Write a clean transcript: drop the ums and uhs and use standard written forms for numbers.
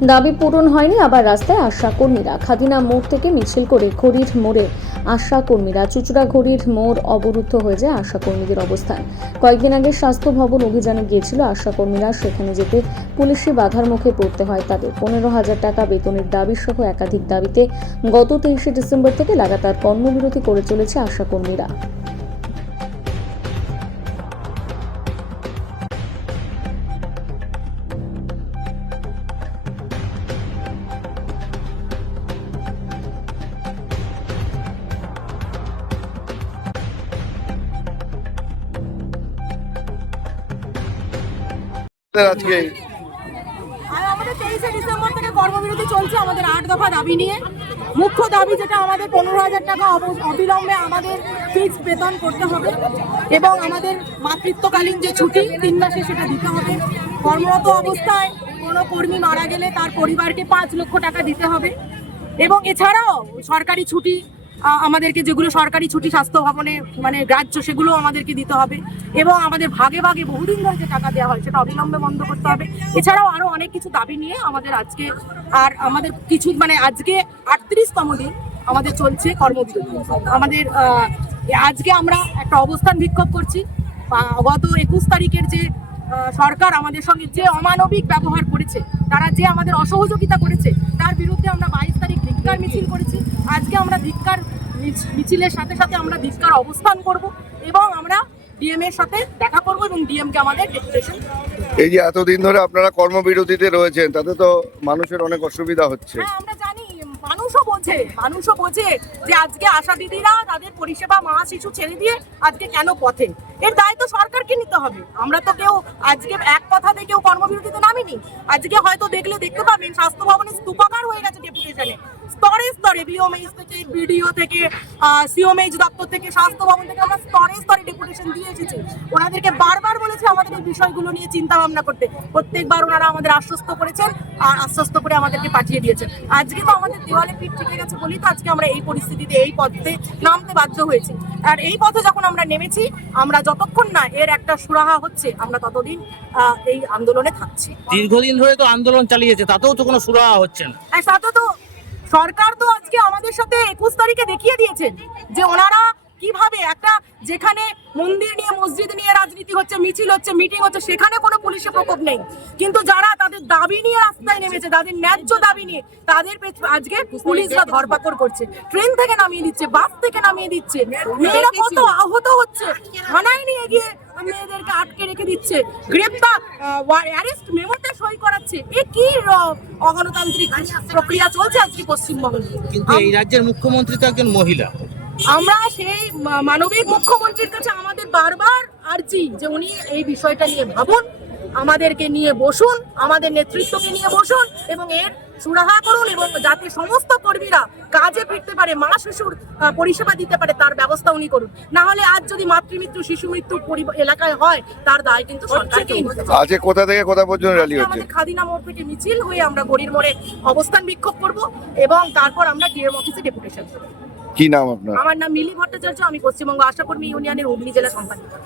দাবি পূরণ হয়নি, আবার রাস্তায় আশা কর্মীরা। খাদিনা মোড় থেকে মিছিল করে ঘড়ির মোড়ে আশা কর্মীরা। চুচুড়া ঘড়ির মোড় অবরুদ্ধ হয়ে যায় আশা কর্মীদের অবস্থান। কয়েকদিন আগে স্বাস্থ্য ভবন অভিযানে গিয়েছিল আশা কর্মীরা, সেখানে যেতে পুলিশি বাধার মুখে পড়তে হয় তাদের। 15,000 টাকা বেতনের দাবি সহ একাধিক দাবিতে গত 23শে ডিসেম্বর থেকে লাগাতার কর্মবিরতি করে চলেছে আশা কর্মীরা। আজকে আমাদের 23শে ডিসেম্বর থেকে কর্মবিরতি চলছে আমাদের 8 দফা দাবি নিয়ে। মুখ্য দাবি যেটা আমাদের 15,000 টাকা অবিলম্বে আমাদের ফিক্সড বেতন করতে হবে এবং আমাদের মাতৃত্বকালীন যে ছুটি 3 মাসে সেটা দিতে হবে। কর্মরত অবস্থায় কোনো কর্মী মারা গেলে তার পরিবারকে 5 লক্ষ টাকা দিতে হবে এবং এছাড়াও সরকারি ছুটি আমাদেরকে যেগুলো সরকারি ছুটি স্বাস্থ্য ভবনে মানে গ্রাহ্য সেগুলো আমাদেরকে দিতে হবে এবং আমাদের ভাগে ভাগে বহুদিন ধরে যে টাকা দেওয়া হয় সেটা অবিলম্বে বন্ধ করতে হবে। এছাড়াও আরো অনেক কিছু দাবি নিয়ে আমাদের আজকে আর আমাদের কিছু মানে আজকে 38তম দিন আমাদের চলছে কর্মবিরতি। আমাদের আজকে আমরা একটা অবস্থান বিক্ষোভ করছি। গত 21 তারিখের যে সরকার আমাদের সঙ্গে যে অমানবিক ব্যবহার করেছে, তারা যে আমাদের অসহযোগিতা করেছে, তার বিরুদ্ধে আমরা 22 তারিখ ধিক্কার মিছিল করেছি। আজকে আমরা ধিক্কার মিছিলের সাথে সাথে আমরা ধিক্কার অবস্থান করব এবং আমরা ডিএম এর সাথে দেখা করব এবং ডিএম কে আমাদের ডেপুটেশন। এই যে এতদিন ধরে আপনারা কর্মবিরতিতে রয়েছেন, তাতে তো মানুষের অনেক অসুবিধা হচ্ছে। হ্যাঁ, আমরা জানি, মানুষও বোঝে যে আজকে আশা দিদিরা তাদের পরিষেবা মা শিশু ছেড়ে দিয়ে আজকে কেন পথে। এর দায়িত্ব সরকারকে নিতে হবে। আমরা তো কেউ আজকে এক কথাতে কেউ কর্মবিরতিতে নামিনি। আজকে হয়তো দেখতে পাবেন স্বাস্থ্য ভবনে স্তূপাকার হয়ে গেছে ডেপুটেশনে। স্তরে স্তরে বিওমএইচ থেকে বিডিও থেকে সিওমএইচ দপ্তর থেকে স্বাস্থ্য ভবন থেকে আমরা স্তরে স্তরে ডেপুটেশন দিয়ে এসেছি। ওনাদেরকে বারবার বলেছে আমাদের এই বিষয়গুলো নিয়ে চিন্তা ভাবনা করতে। প্রত্যেকবার ওনারা আমাদের আশ্বস্ত করেছেন আর আশ্বস্ত করে আমাদেরকে পাঠিয়ে দিয়েছেন। আজকে তো আমাদের দেওয়ালে পিঠ থেকে গেছে বলেই তো আজকে আমরা এই পরিস্থিতিতে এই পথে নামতে বাধ্য হয়েছি। আর এই পথে যখন আমরা নেমেছি, আমরা যতক্ষণ না এর একটা সুরাহা হচ্ছে আমরা ততদিন এই আন্দোলনে থাকছি। দীর্ঘদিন ধরে তো আন্দোলন চালিয়েছে, তাতেও তো কোনো সুরাহা হচ্ছে না। তাতে তো সরকার তো আজকে আমাদের সাথে 21 তারিখে দেখিয়ে দিয়েছেন যে ওনারা কিভাবে একটা যেখানে মন্দির নিয়ে মসজিদ নিয়ে রাজনীতি হচ্ছে, মিছিল হচ্ছে, মিটিং হচ্ছে, সেখানে কোনো পুলিশের প্রকোপ নেই। কিন্তু যারা তাদের দাবি নিয়ে রাস্তায় নেমেছে, তাদের ন্যায্য দাবি নিয়ে, তাদের আজকে পুলিশরা ধরপাকড় করছে, ট্রেন থেকে নামিয়ে দিচ্ছে, বাস থেকে নামিয়ে দিচ্ছে, মেয়েরা কত আহত হচ্ছে, থানায় নিয়ে গিয়ে মেয়েদেরকে আটকে রেখে দিচ্ছে, গ্রেপ্তার অ্যারেস্ট মেমোতে সই করাচ্ছে। এ কি অগণতান্ত্রিক প্রক্রিয়া চলছে আজকে পশ্চিমবঙ্গে? কিন্তু এই রাজ্যের মুখ্যমন্ত্রী তো একজন মহিলা। আমরা সেই মানবিক মুখ্যমন্ত্রীর কাছে আমাদের বারবার আর্জি যে উনি এই বিষয়টা নিয়ে ভাবুন, আমাদেরকে নিয়ে বসুন, আমাদের নেতৃত্বকে নিয়ে বসুন এবং এর সুরাহা করুন এবং যাতে সমস্ত কর্মীরা কাজে ফিরতে পারে, মা শিশুর পরিষেবা দিতে পারে, তার ব্যবস্থা উনি করুন। না হলে আজ যদি মাতৃমৃত্যু শিশু মৃত্যু এলাকায় হয় তার দায় কিন্তু সরকারকেই নিতে হবে। আজকে কোথা থেকে কোথা পর্যন্ত র্যালি হচ্ছে? আমাদের খাদিনা মোড় থেকে মিছিল হয়ে আমরা গড়ির মোড়ে অবস্থান বিক্ষোভ করব এবং তারপর আমরা ডিএম অফিসে ডেপুটেশন করব। কি নাম আপনার? আমার নাম মিলি ভট্টাচার্য, আমি পশ্চিমবঙ্গ আশা কর্মী ইউনিয়নের হুগলি জেলা সম্পাদিকা।